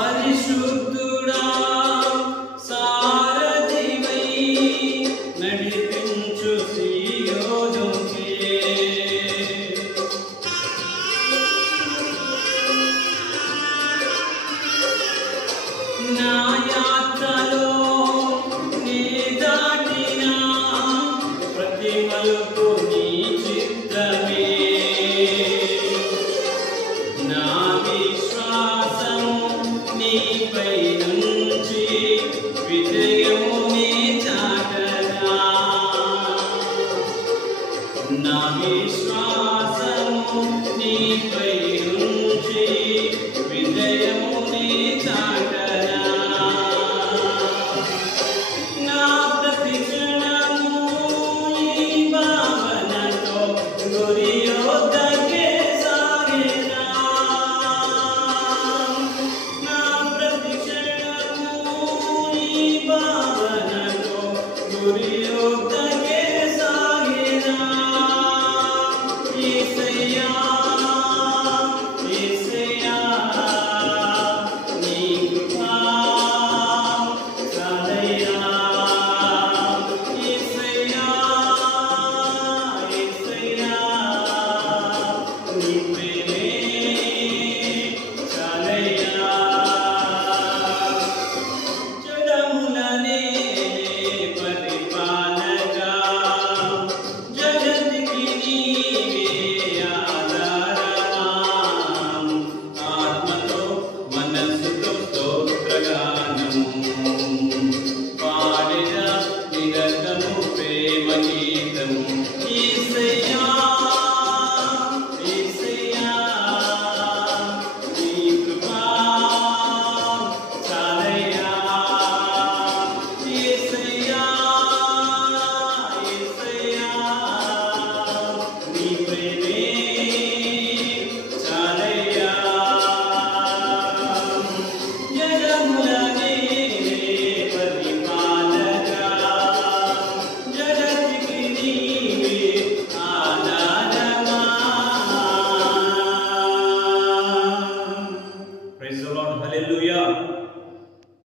పరిశుద్ధుడా సారథివై నడిపించు సీయోనుకే. నా యాత్రలో నీ దాటిన ప్రతి మలుపు నీ చిత్తమే. నా విశ్వాసము నీపై నుంచి విజయమునే చాటనా. నా విశ్వాసము నీపై నుంచి విజయమునే చాటనా. నా ప్రతి క్షణము ఈ భావనతో గురి యొద్దకు